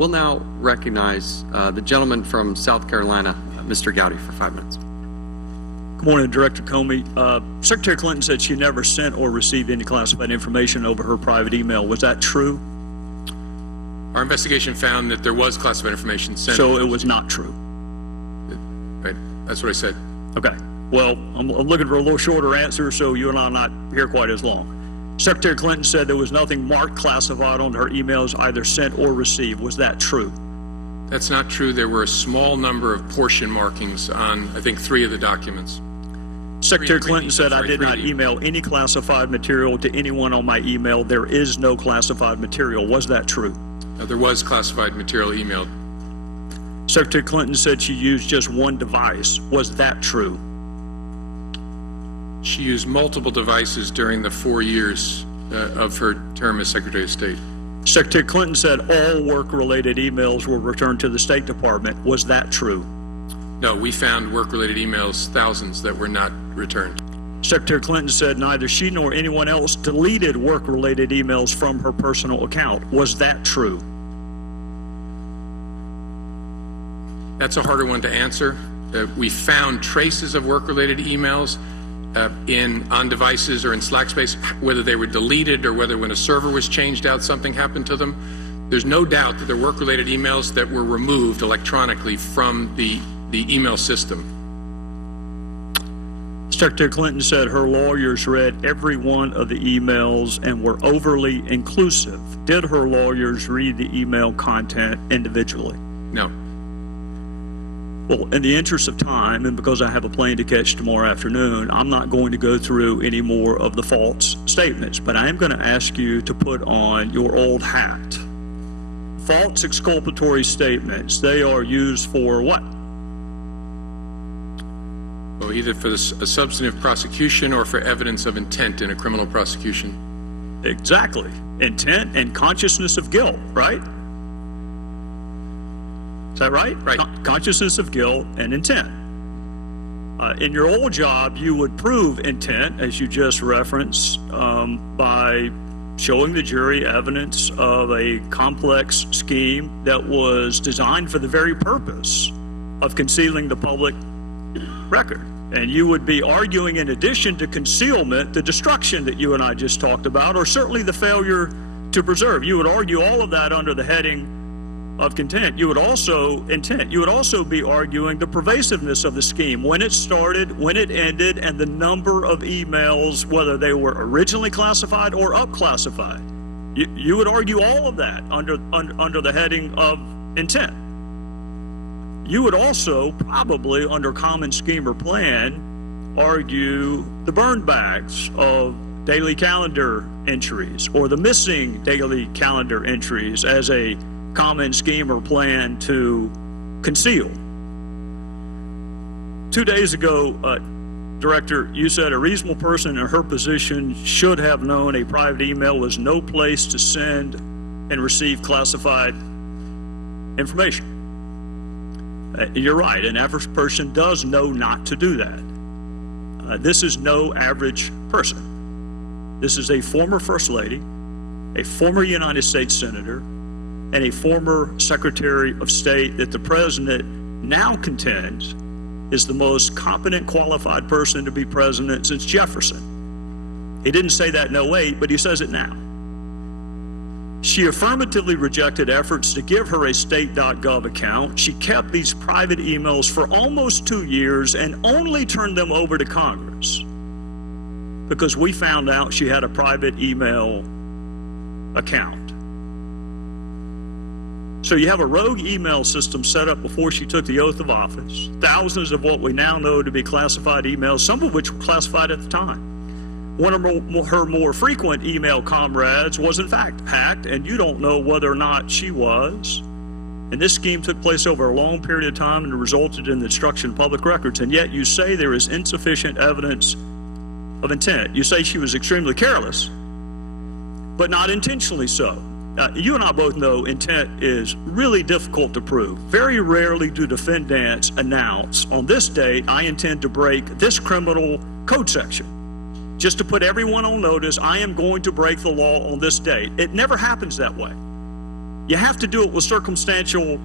We'll now recognize the gentleman from South Carolina, Mr. Gowdy, for 5 minutes. Good morning, Director Comey. Secretary Clinton said she never sent or received any classified information over her private email. Was that true? Our investigation found that there was classified information sent. So it was not true? Right. That's what I said. Okay. Well, I'm looking for a little shorter answer so you and I are not here quite as long. Secretary Clinton said there was nothing marked classified on her emails either sent or received. Was that true? That's not true. There were a small number of portion markings on, I think, 3 of the documents. Secretary Clinton said, I did not email any classified material to anyone on my email. There is no classified material. Was that true? There was classified material emailed. Secretary Clinton said she used just one device. Was that true? She used multiple devices during the 4 years of her term as Secretary of State. Secretary Clinton said all work-related emails were returned to the State Department. Was that true? No, we found work-related emails, thousands, that were not returned. Secretary Clinton said neither she nor anyone else deleted work-related emails from her personal account. Was that true? That's a harder one to answer. We found traces of work-related emails on devices or in Slack space, whether they were deleted or whether when a server was changed out, something happened to them. There's no doubt that there were work-related emails that were removed electronically from the email system. Secretary Clinton said her lawyers read every one of the emails and were overly inclusive. Did her lawyers read the email content individually? No. Well, in the interest of time, and because I have a plane to catch tomorrow afternoon, I'm not going to go through any more of the false statements, but I am going to ask you to put on your old hat. False exculpatory statements, they are used for what? Well, either for a substantive prosecution or for evidence of intent in a criminal prosecution. Exactly. Intent and consciousness of guilt, right? Is that right? Right. Consciousness of guilt and intent. In your old job, you would prove intent, as you just referenced, by showing the jury evidence of a complex scheme that was designed for the very purpose of concealing the public record. And you would be arguing, in addition to concealment, the destruction that you and I just talked about, or certainly the failure to preserve. You would argue all of that under the heading of intent. You would also be arguing the pervasiveness of the scheme, when it started, when it ended, and the number of emails, whether they were originally classified or up-classified. You would argue all of that under the heading of intent. You would also probably, under common scheme or plan, argue the burn bags of daily calendar entries or the missing daily calendar entries as a common scheme or plan to conceal. 2 days ago, Director, you said a reasonable person in her position should have known a private email was no place to send and receive classified information. You're right, an average person does know not to do that. This is no average person. This is a former First Lady, a former United States Senator, and a former Secretary of State that the President now contends is the most competent, qualified person to be president since Jefferson. He didn't say that in 2008, but he says it now. She affirmatively rejected efforts to give her a state.gov account. She kept these private emails for almost 2 years and only turned them over to Congress because we found out she had a private email account. So you have a rogue email system set up before she took the oath of office, thousands of what we now know to be classified emails, some of which were classified at the time. One of her more frequent email comrades was in fact hacked, and you don't know whether or not she was. And this scheme took place over a long period of time and resulted in the destruction of public records, and yet you say there is insufficient evidence of intent. You say she was extremely careless, but not intentionally so. You and I both know intent is really difficult to prove. Very rarely do defendants announce, on this date, I intend to break this criminal code section. Just to put everyone on notice, I am going to break the law on this date. It never happens that way. You have to do it with circumstantial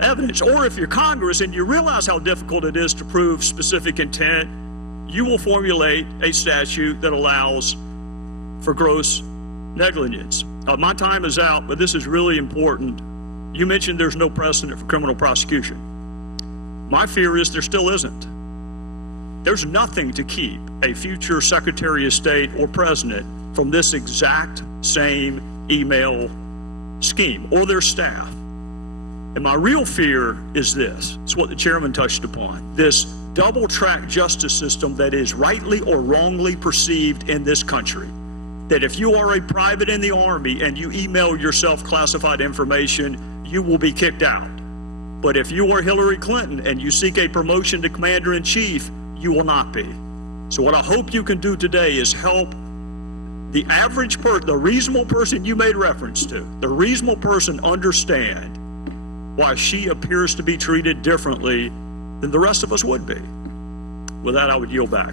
evidence. Or if you're Congress and you realize how difficult it is to prove specific intent, you will formulate a statute that allows for gross negligence. My time is out, but this is really important. You mentioned there's no precedent for criminal prosecution. My fear is there still isn't. There's nothing to keep a future Secretary of State or President from this exact same email scheme or their staff. And my real fear is this. It's what the chairman touched upon. This double-track justice system that is rightly or wrongly perceived in this country. That if you are a private in the Army and you email yourself classified information, you will be kicked out. But if you are Hillary Clinton and you seek a promotion to Commander-in-Chief, you will not be. So what I hope you can do today is help the average person, the reasonable person you made reference to, the reasonable person understand why she appears to be treated differently than the rest of us would be. With that, I would yield back.